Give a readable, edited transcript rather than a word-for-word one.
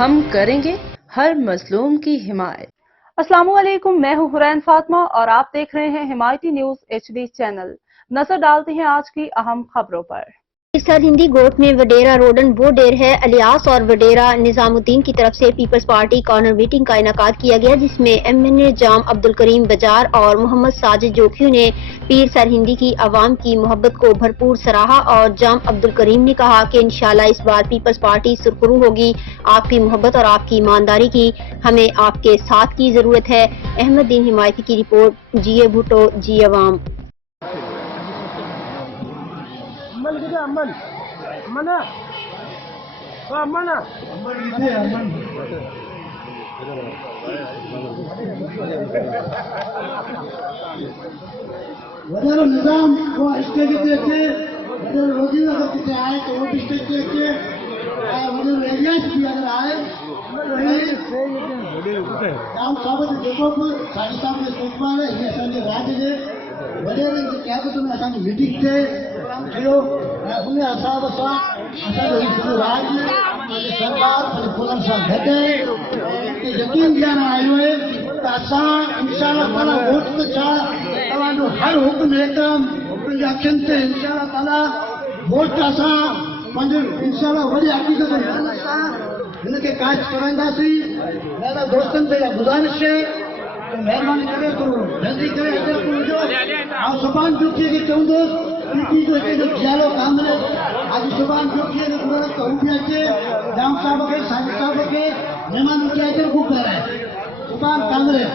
हम करेंगे हर मजलूम की हिमायत। अस्सलामुअलैकुम, मैं हूं हुरैन फातिमा और आप देख रहे हैं हिमायती न्यूज HD चैनल। नजर डालते हैं आज की अहम खबरों पर। सर हिंदी गोट में वडेरा रोडन वो डेर है अलियास और वडेरा निजामुद्दीन की तरफ से पीपल्स पार्टी कॉर्नर मीटिंग का इनेकाद किया गया, जिसमें MNA जाम अब्दुल करीम बजार और मोहम्मद साजिद जोखियों ने पीर सर हिंदी की आवाम की मोहब्बत को भरपूर सराहा और जाम अब्दुल करीम ने कहा कि इंशाल्लाह इस बार पीपल्स पार्टी सुरखरू होगी। आपकी मोहब्बत और आपकी ईमानदारी की हमें आपके साथ की जरूरत है। अहमद दीन हिमायती की रिपोर्ट। जिए भुट्टो जी अवाम। अमन किधर अमन अमन अमन अमन वजह निजाम वो स्टेज पे थे वजह रोजी अगर किसी आए तो वो भी स्टेज पे थे वजह एरियाज भी अगर आए काम साबित देखो को साड़ी साहब ने सोचवा है ये संजय राज जे वजह ने क्या तो तुम असानी मीटिंग थे जो उन्हें असाब सा असा जो राज सरकार पर पुलन सा घटे कि यकीन ध्यान आयो है तो असा इंशाल्लाह ताला वोट तो छा तवानो हर हुक्म एकदम हुक्म अखिन से इंशाल्लाह ताला वोट असा पंज इंशाल्लाह वडी हकीकत है इनके काज करांदासी मेरा दोस्तन से गुजारिश है मेहरबानी करे तो जल्दी करे अगर को जो आ सुभान जोखी के चौंदो की जो के जो ख्यालो काम ने आज सुभान जोखी ने पूरा कहूं भी के जाम साहब के साजिद साहब के मेहमान के आकर को कर है सुभान कांग्रेस